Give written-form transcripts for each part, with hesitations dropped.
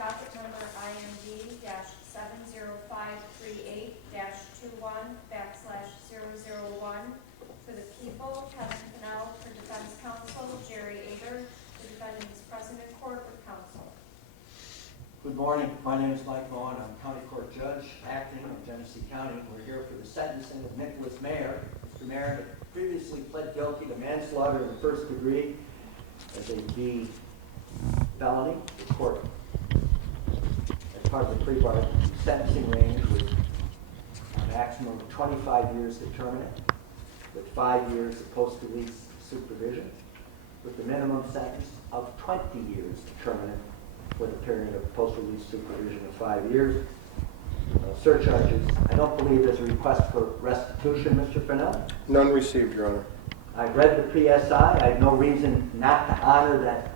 docket number IMD-70538-21/001 for the people, Kevin Fennell, for defense counsel, Jerry Ader. The defendant is present in court with counsel. Good morning. My name is Mike Mohun. I'm County Court Judge acting in Genesee County. We're here for the sentencing of Nicholas Maher. Mr. Maher had previously pled guilty to manslaughter in the first degree as a B felony. The court, as part of the pre-bar sentencing range, was a maximum of 25 years determinate, with 5 years of post-release supervision, with the minimum sentence of 20 years determinate for the period of post-release supervision of 5 years. Surcharges. I don't believe there's a request for restitution, Mr. Fennell. None received, Your Honor. I've read the PSI. I have no reason not to honor that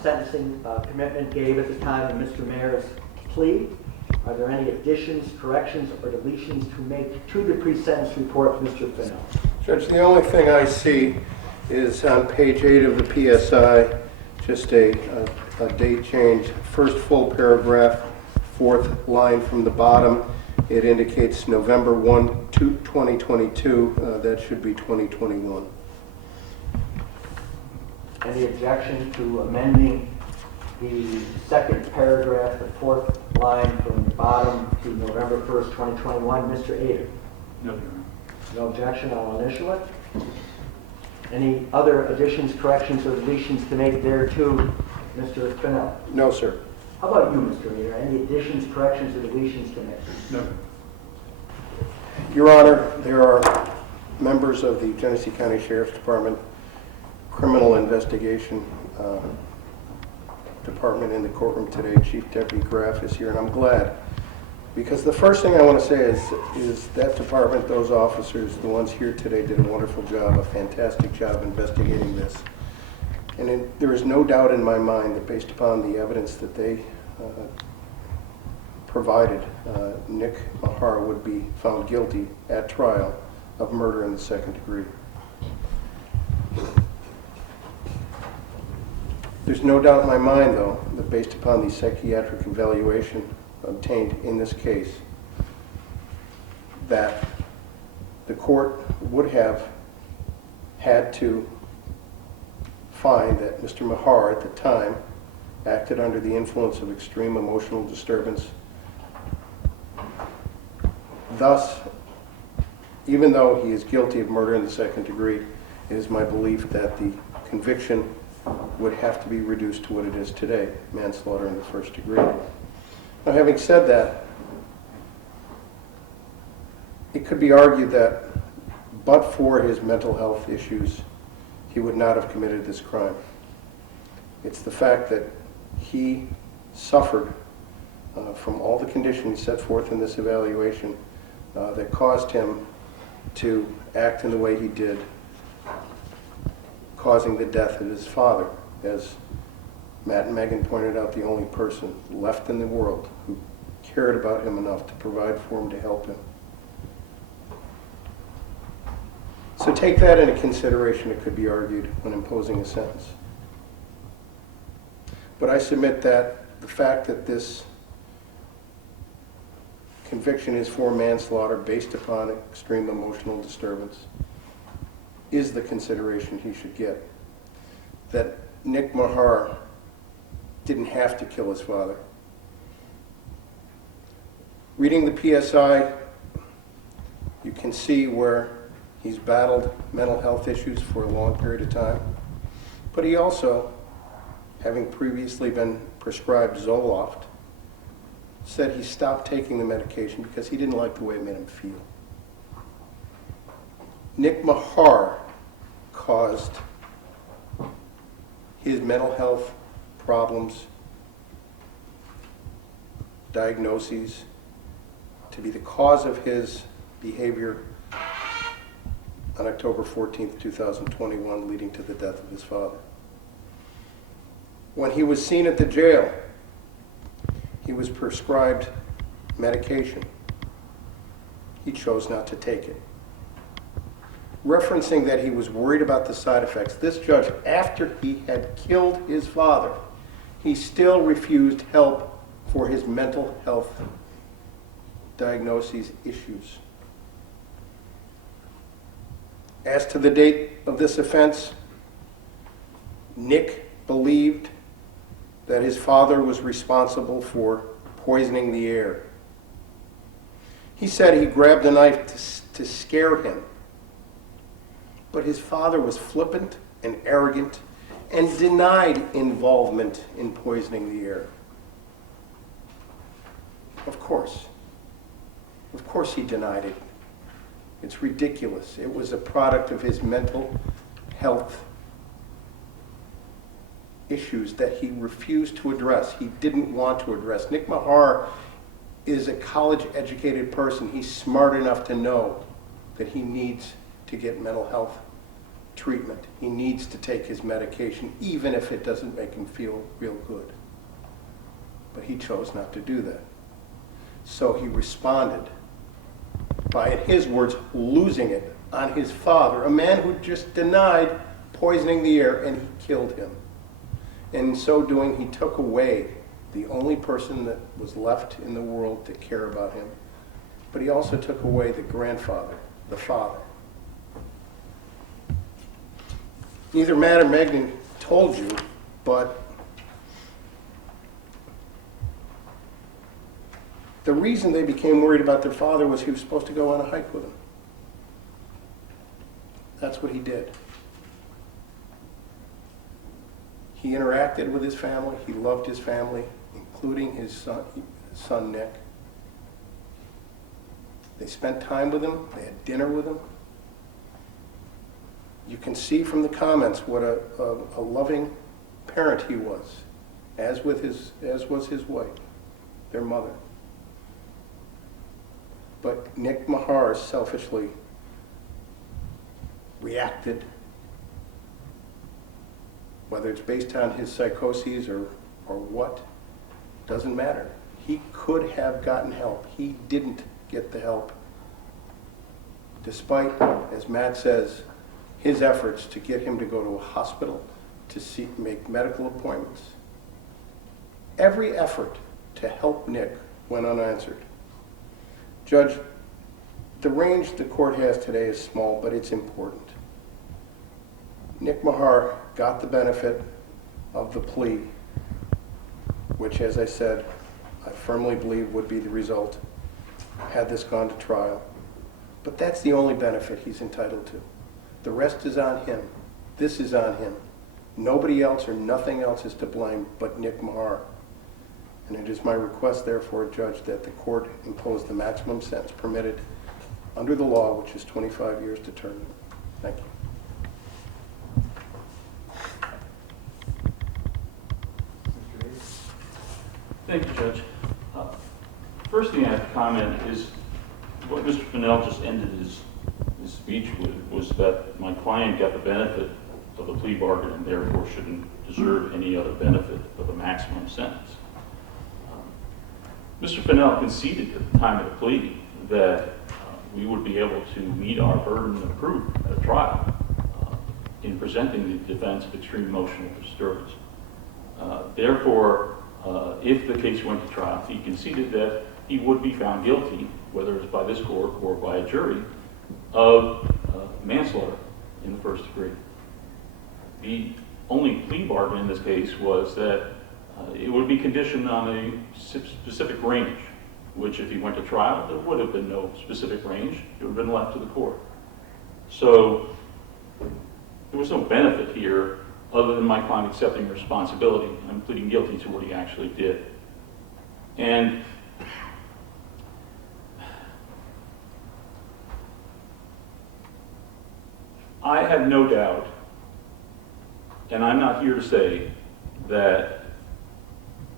sentencing commitment gave at the time of Mr. Maher's plea. Are there any additions, corrections, or deletions to make to the pre-sentence report, Mr. Fennell? Judge, the only thing I see is on page 8 of the PSI, just a date change. First full paragraph, fourth line from the bottom, it indicates November 1, 2022. That should be 2021. Any objection to amending the second paragraph, the fourth line from the bottom to November 1st, 2021? Mr. Ader? No, Your Honor. No objection. I'll initial it. Any other additions, corrections, or deletions to make there too, Mr. Fennell? No, sir. How about you, Mr. Ader? Any additions, corrections, or deletions to make? No. Your Honor, there are members of the Genesee County Sheriff's Department Criminal Investigation Department in the courtroom today. Chief Deputy Graff is here, and I'm glad, because the first thing I want to say is that department, those officers, the ones here today, did a wonderful job, a fantastic job investigating this. And there is no doubt in my mind that based upon the evidence that they provided, Nick Maher would be found guilty at trial of murder in the second degree. There's no doubt in my mind, though, that based upon the psychiatric evaluation obtained in this case, that the court would have had to find that Mr. Maher at the time acted under the influence of extreme emotional disturbance. Thus, even though he is guilty of murder in the second degree, it is my belief that the conviction would have to be reduced to what it is today, manslaughter in the first degree. Now, having said that, it could be argued that but for his mental health issues, he would not have committed this crime. It's the fact that he suffered from all the conditions set forth in this evaluation that caused him to act in the way he did, causing the death of his father, as Matt and Megan pointed out, the only person left in the world who cared about him enough to provide for him, to help him. So take that into consideration, it could be argued, when imposing a sentence. But I submit that the fact that this conviction is for manslaughter based upon extreme emotional disturbance is the consideration he should get. That Nick Maher didn't have to kill his father. Reading the PSI, you can see where he's battled mental health issues for a long period of time, but he also, having previously been prescribed Zoloft, said he stopped taking the medication because he didn't like the way it made him feel. Nick Maher caused his mental health problems, diagnoses, to be the cause of his behavior on October 14th, 2021, leading to the death of his father. When he was seen at the jail, he was prescribed medication. He chose not to take it. Referencing that he was worried about the side effects, this judge, after he had killed his father, he still refused help for his mental health diagnoses issues. As to the date of this offense, Nick believed that his father was responsible for poisoning the air. He said he grabbed a knife to scare him, but his father was flippant and arrogant and denied involvement in poisoning the air. Of course he denied it. It's ridiculous. It was a product of his mental health issues that he refused to address. He didn't want to address. Nick Maher is a college-educated person. He's smart enough to know that he needs to get mental health treatment. He needs to take his medication, even if it doesn't make him feel real good. But he chose not to do that. So he responded by, in his words, losing it on his father, a man who just denied poisoning the air, and he killed him. And in so doing, he took away the only person that was left in the world to care about him. But he also took away the grandfather, the father. Neither Matt or Megan told you, but the reason they became worried about their father was he was supposed to go on a hike with them. That's what he did. He interacted with his family. He loved his family, including his son Nick. They spent time with him. They had dinner with him. You can see from the comments what a loving parent he was, as was his wife, their mother. But Nick Maher selfishly reacted, whether it's based on his psychoses or what, doesn't matter. He could have gotten help. He didn't get the help, despite, as Matt says, his efforts to get him to go to a hospital, to make medical appointments. Every effort to help Nick went unanswered. Judge, the range the court has today is small, but it's important. Nick Maher got the benefit of the plea, which, as I said, I firmly believe would be the result had this gone to trial. But that's the only benefit he's entitled to. The rest is on him. This is on him. Nobody else or nothing else is to blame but Nick Maher. And it is my request, therefore, Judge, that the court impose the maximum sentence permitted under the law, which is 25 years to term. Thank you. Thank you, Judge. First thing I have to comment is what Mr. Fennell just ended his speech with was that my client got the benefit of the plea bargain and therefore shouldn't deserve any other benefit of a maximum sentence. Mr. Fennell conceded at the time of the plea that we would be able to meet our burden of proof at a trial in presenting the defense of extreme emotional disturbance. Therefore, if the case went to trial, he conceded that he would be found guilty, whether it's by this court or by a jury, of manslaughter in the first degree. The only plea bargain in this case was that it would be conditioned on a specific range, which if he went to trial, there would have been no specific range. It would have been left to the court. So there was no benefit here other than my client accepting responsibility and pleading guilty to what he actually did. And I have no doubt, and I'm not here to say that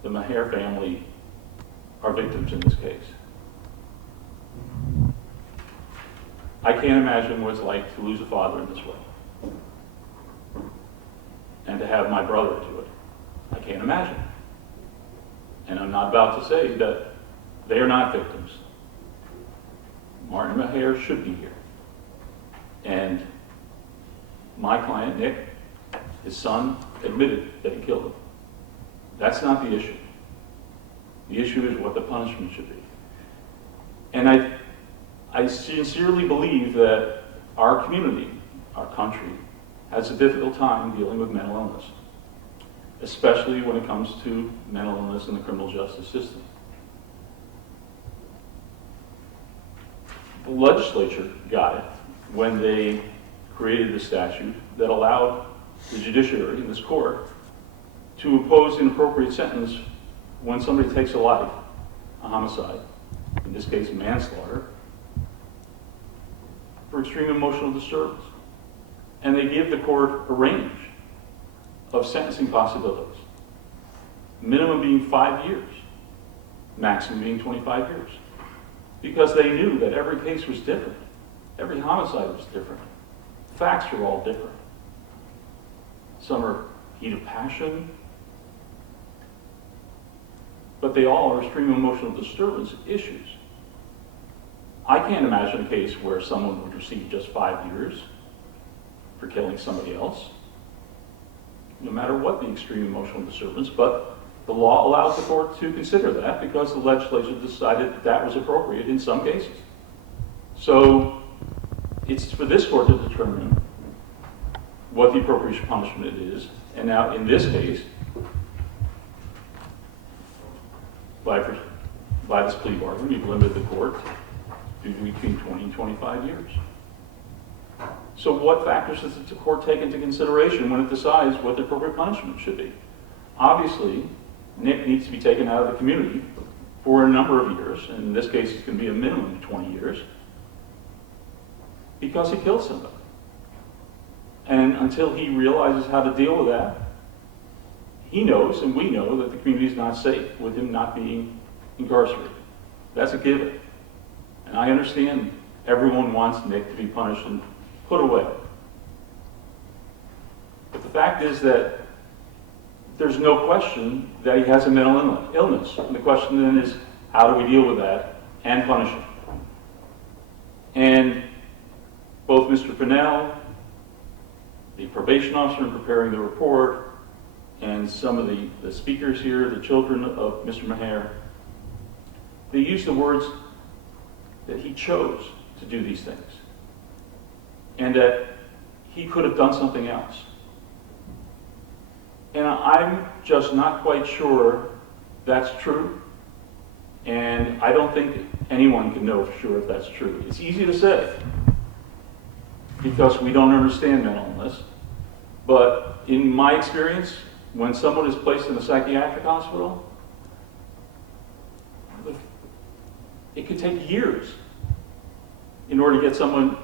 the Maher family are victims in this case. I can't imagine what it's like to lose a father in this way. And to have my brother do it. I can't imagine. And I'm not about to say that they are not victims. Martin Maher should be here. And my client, Nick, his son, admitted that he killed him. That's not the issue. The issue is what the punishment should be. And I sincerely believe that our community, our country, has a difficult time dealing with mental illness, especially when it comes to mental illness in the criminal justice system. The legislature got it when they created the statute that allowed the judiciary in this court to impose an appropriate sentence when somebody takes a life, a homicide, in this case manslaughter, for extreme emotional disturbance. And they give the court a range of sentencing possibilities. Minimum being 5 years, maximum being 25 years. Because they knew that every case was different. Every homicide was different. Facts were all different. Some are heat of passion, but they all are extreme emotional disturbance issues. I can't imagine a case where someone would receive just 5 years for killing somebody else, no matter what the extreme emotional disturbance, but the law allows the court to consider that because the legislature decided that was appropriate in some cases. So it's for this court to determine what the appropriate punishment is, and now in this case, by this plea bargain, we've limited the court to between 20 and 25 years. So what factors does the court take into consideration when it decides what the appropriate punishment should be? Obviously, Nick needs to be taken out of the community for a number of years, and in this case it's going to be a minimum of 20 years, because he killed somebody. And until he realizes how to deal with that, he knows, and we know, that the community is not safe with him not being incarcerated. That's a given. And I understand everyone wants Nick to be punished and put away. But the fact is that there's no question that he has a mental illness. And the question then is, how do we deal with that and punish him? And both Mr. Fennell, the probation officer in preparing the report, and some of the speakers here, the children of Mr. Maher, they use the words that he chose to do these things, and that he could have done something else. And I'm just not quite sure that's true, and I don't think anyone can know for sure if that's true. It's easy to say, because we don't understand mental illness, but in my experience, when someone is placed in a psychiatric hospital, it could take years in order to get someone,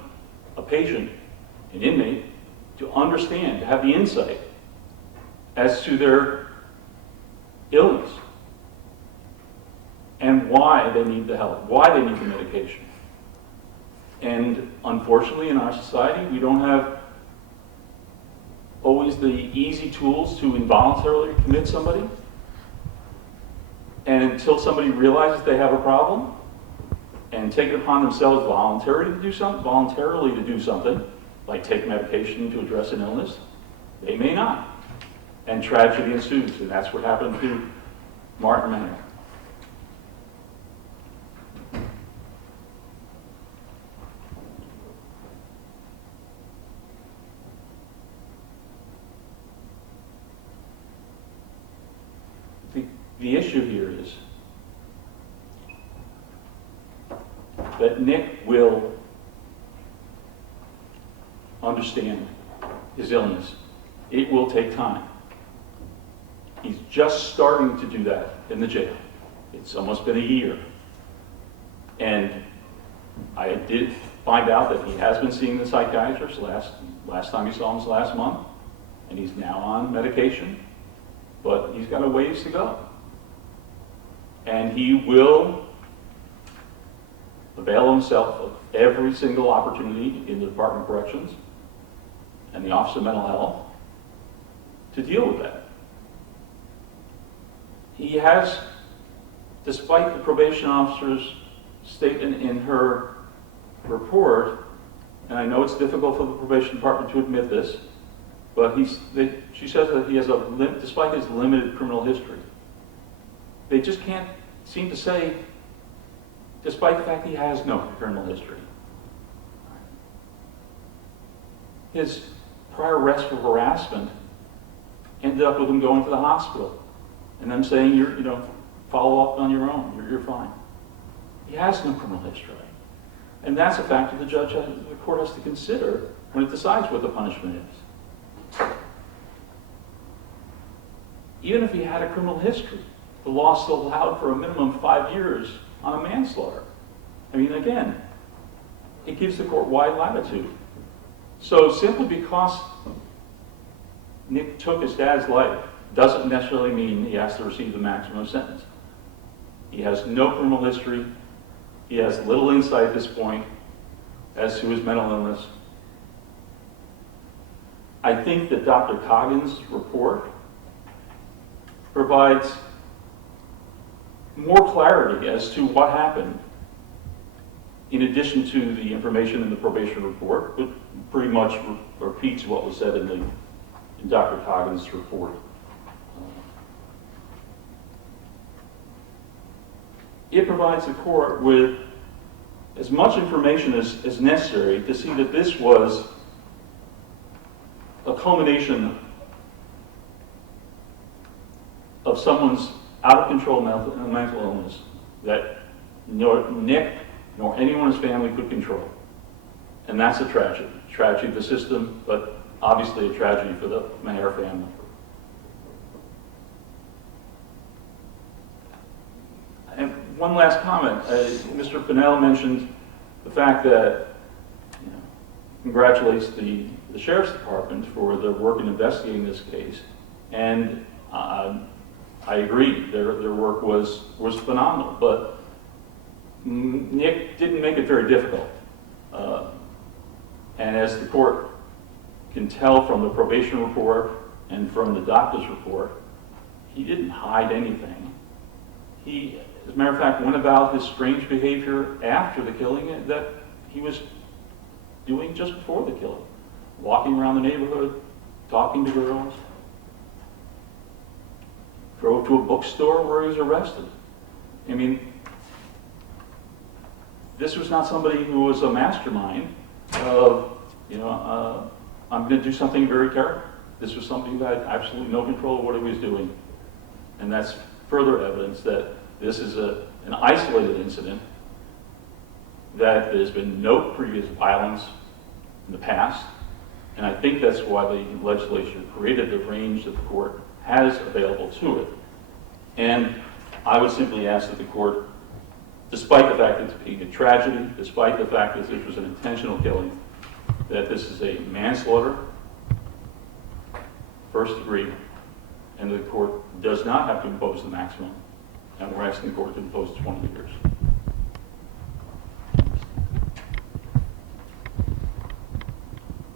a patient, an inmate, to understand, to have the insight as to their illness and why they need the help, why they need the medication. And unfortunately, in our society, we don't have always the easy tools to involuntarily commit somebody. And until somebody realizes they have a problem and take it upon themselves voluntarily to do something, like take medication to address an illness, they may not. And tragedy ensues, and that's what happened to Martin Maher. The issue here is that Nick will understand his illness. It will take time. He's just starting to do that in the jail. It's almost been a year. And I did find out that he has been seeing the psychiatrist. Last time he saw him was last month, and he's now on medication, but he's got a ways to go. And he will avail himself of every single opportunity in the Department of Corrections and the Office of Mental Health to deal with that. He has, despite the probation officer's statement in her report, and I know it's difficult for the probation department to admit this, but she says that he has despite his limited criminal history, they just can't seem to say, despite the fact he has no criminal history, his prior arrest for harassment ended up with him going to the hospital and them saying, follow up on your own, you're fine. He has no criminal history. And that's a factor the court has to consider when it decides what the punishment is. Even if he had a criminal history, the law still allowed for a minimum of 5 years on a manslaughter. I mean, again, it gives the court wide latitude. So simply because Nick took his dad's life doesn't necessarily mean he has to receive the maximum sentence. He has no criminal history. He has little insight at this point as to his mental illness. I think that Dr. Coggins' report provides more clarity as to what happened, in addition to the information in the probation report, but pretty much repeats what was said in Dr. Coggins' report. It provides the court with as much information as necessary to see that this was a culmination of someone's out-of-control mental illness that nor Nick nor anyone in his family could control. And that's a tragedy. Tragedy of the system, but obviously a tragedy for the Maher family. And one last comment. Mr. Fennell mentioned the fact that, congratulates the Sheriff's Department for their work in investigating this case. And I agree, their work was phenomenal, but Nick didn't make it very difficult. And as the court can tell from the probation report and from the doctor's report, he didn't hide anything. He, as a matter of fact, went about his strange behavior after the killing that he was doing just before the killing. Walking around the neighborhood, talking to girls. Drove to a bookstore where he was arrested. I mean, this was not somebody who was a mastermind of, I'm going to do something very terrible. This was somebody who had absolutely no control of what he was doing. And that's further evidence that this is an isolated incident, that there's been no previous violence in the past. And I think that's why the legislature created the range that the court has available to it. And I would simply ask that the court, despite the fact that it's being a tragedy, despite the fact that this was an intentional killing, that this is a manslaughter, first degree, and the court does not have to impose the maximum. And we're asking the court to impose 20 years.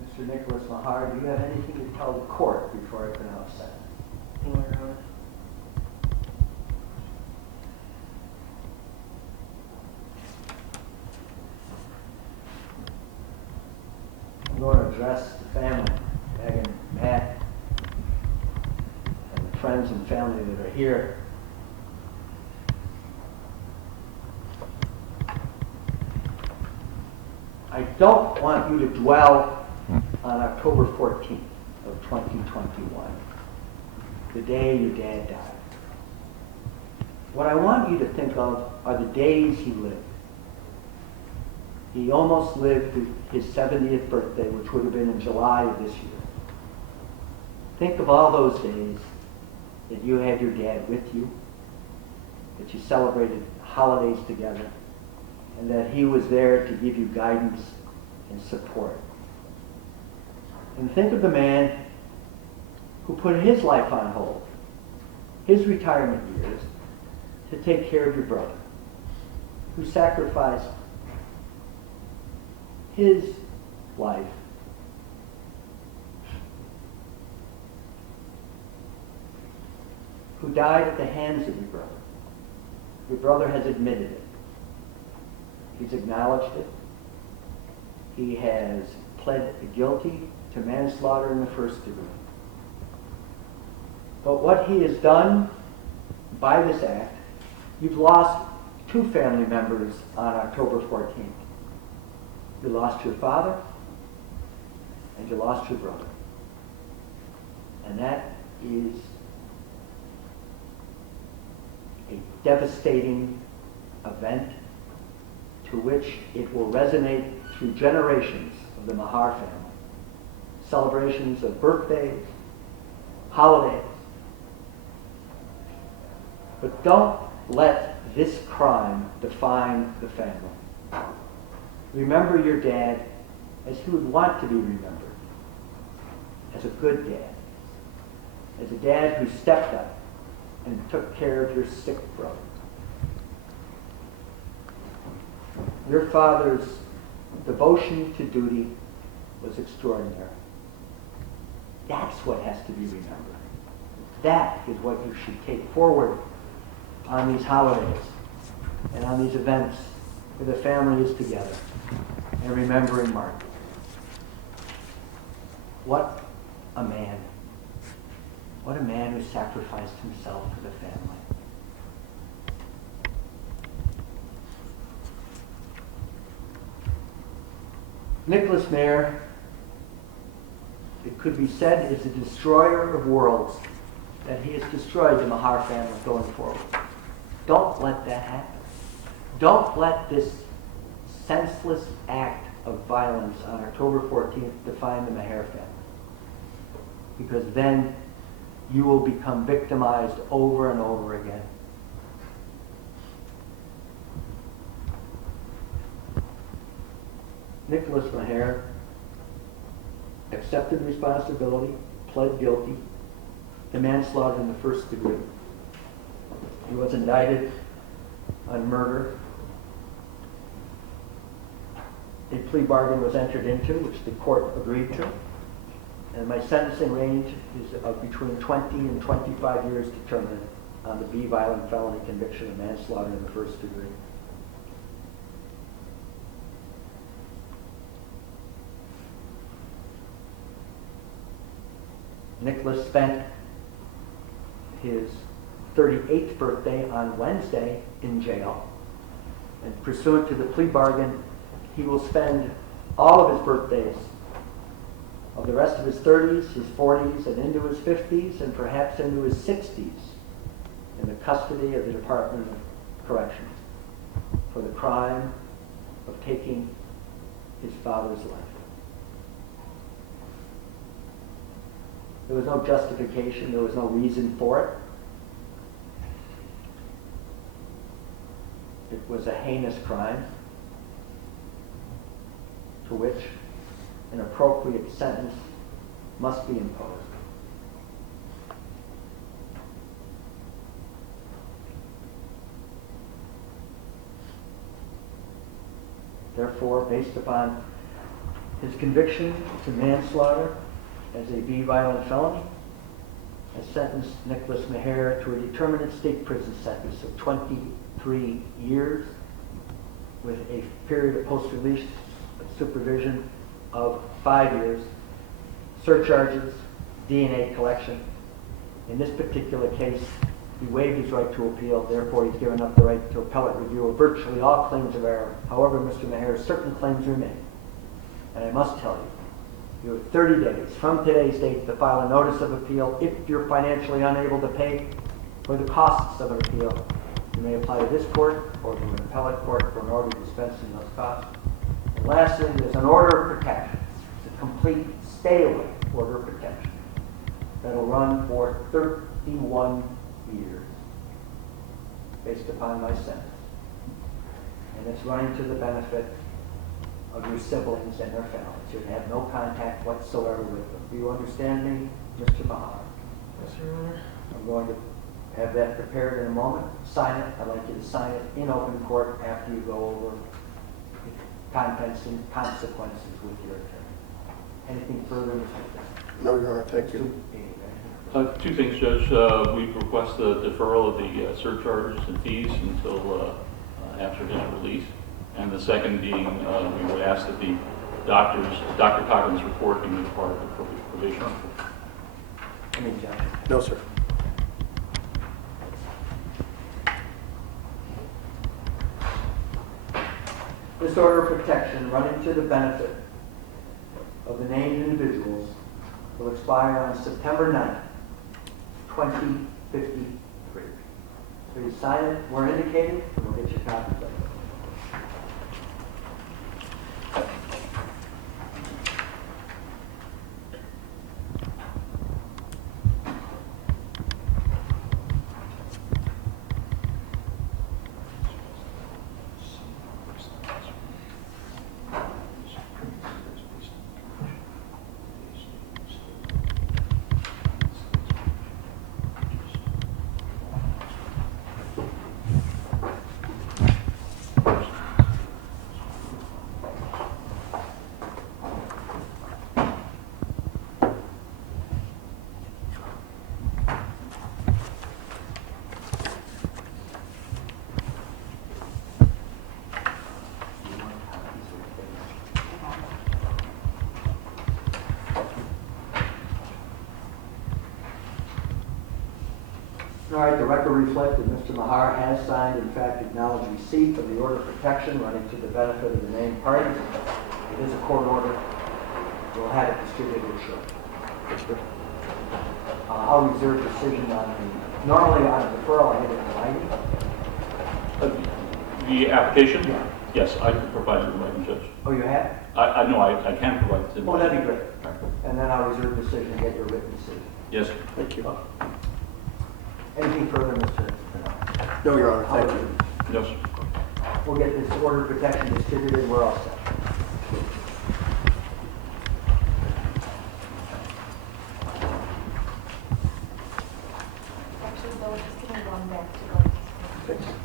Mr. Nicholas Maher, do you have anything to tell the court before I pronounce that? No, Your Honor. I'm going to address the family, Megan, Matt, and the friends and family that are here. I don't want you to dwell on October 14th of 2021, the day your dad died. What I want you to think of are the days he lived. He almost lived to his 70th birthday, which would have been in July of this year. Think of all those days that you had your dad with you, that you celebrated holidays together, and that he was there to give you guidance and support. And think of the man who put his life on hold, his retirement years, to take care of your brother, who sacrificed his life who died at the hands of your brother. Your brother has admitted it. He's acknowledged it. He has pled guilty to manslaughter in the first degree. But what he has done by this act You've lost two family members on October 14th. You lost your father and you lost your brother. And that is a devastating event to which it will resonate through generations of the Maher family. Celebrations of birthdays, holidays. But don't let this crime define the family. Remember your dad as he would want to be remembered, as a good dad, as a dad who stepped up and took care of your sick brother. Your father's devotion to duty was extraordinary. That's what has to be remembered. That is what you should take forward on these holidays and on these events where the family is together and remembering Martin. What a man. What a man who sacrificed himself for the family. Nicholas Maher, it could be said, is a destroyer of worlds, that he has destroyed the Maher family going forward. Don't let that happen. Don't let this senseless act of violence on October 14th define the Maher family. Because then you will become victimized over and over again. Nicholas Maher accepted responsibility, pled guilty to manslaughter in the first degree. He was indicted on murder. A plea bargain was entered into, which the court agreed to. And my sentencing range is of between 20 and 25 years determined on the B violent felony conviction of manslaughter in the first degree. Nicholas spent his 38th birthday on Wednesday in jail. And pursuant to the plea bargain, he will spend all of his birthdays of the rest of his 30s, his 40s, and into his 50s, and perhaps into his 60s in the custody of the Department of Corrections for the crime of taking his father's life. There was no justification, there was no reason for it. It was a heinous crime to which an appropriate sentence must be imposed. Therefore, based upon his conviction to manslaughter as a B violent felony, I sentenced Nicholas Maher to a determinate state prison sentence of 23 years with a period of Post Release Supervision of 5 years, surcharges, DNA collection. In this particular case, he waived his right to appeal, therefore he's given up the right to appellate review of virtually all claims of error. However, Mr. Maher, certain claims remain. And I must tell you, you have 30 days from today's date to file a notice of appeal. If you're financially unable to pay for the costs of an appeal, you may apply to this court or to an appellate court for an order dispensing those costs. And lastly, there's an order of protection. It's a complete stay-away order of protection that'll run for 31 years based upon my sentence. And it's running to the benefit of your siblings and their families. You have no contact whatsoever with them. Do you understand me, Mr. Maher? Yes, Your Honor. I'm going to have that prepared in a moment. Sign it. I'd like you to sign it in open court after you go over the contents and consequences with your attorney. Anything further, Mr. President? No, Your Honor, thank you. Two things, Judge. We request the deferral of the surcharges and fees until after his release. And the second being, we would ask that the Dr. Coggin's report be made part of the probation report. Any objection? No, sir. This order of protection, running to the benefit of the named individuals, will expire on September 9th, 2053. Please sign it where indicated, and we'll get your copy later. All right, the record reflects that Mr. Maher has signed, in fact, acknowledged receipt of the order of protection running to the benefit of the named parties. It is a court order. We'll have it distributed shortly. I'll reserve decision on the, normally on a deferral, I get it in writing. The application? Yeah. Yes, I can provide it in writing, Judge. Oh, you have? I know I can provide it in Oh, writing. that'd be great. And then I'll reserve decision and get your written decision. Yes, Thank you. Anything further, Mr. Pinell? No, Your Honor, thank you. yes. We'll get this order of protection distributed and we're all set. Actually, they'll just give me one back to go. Thanks.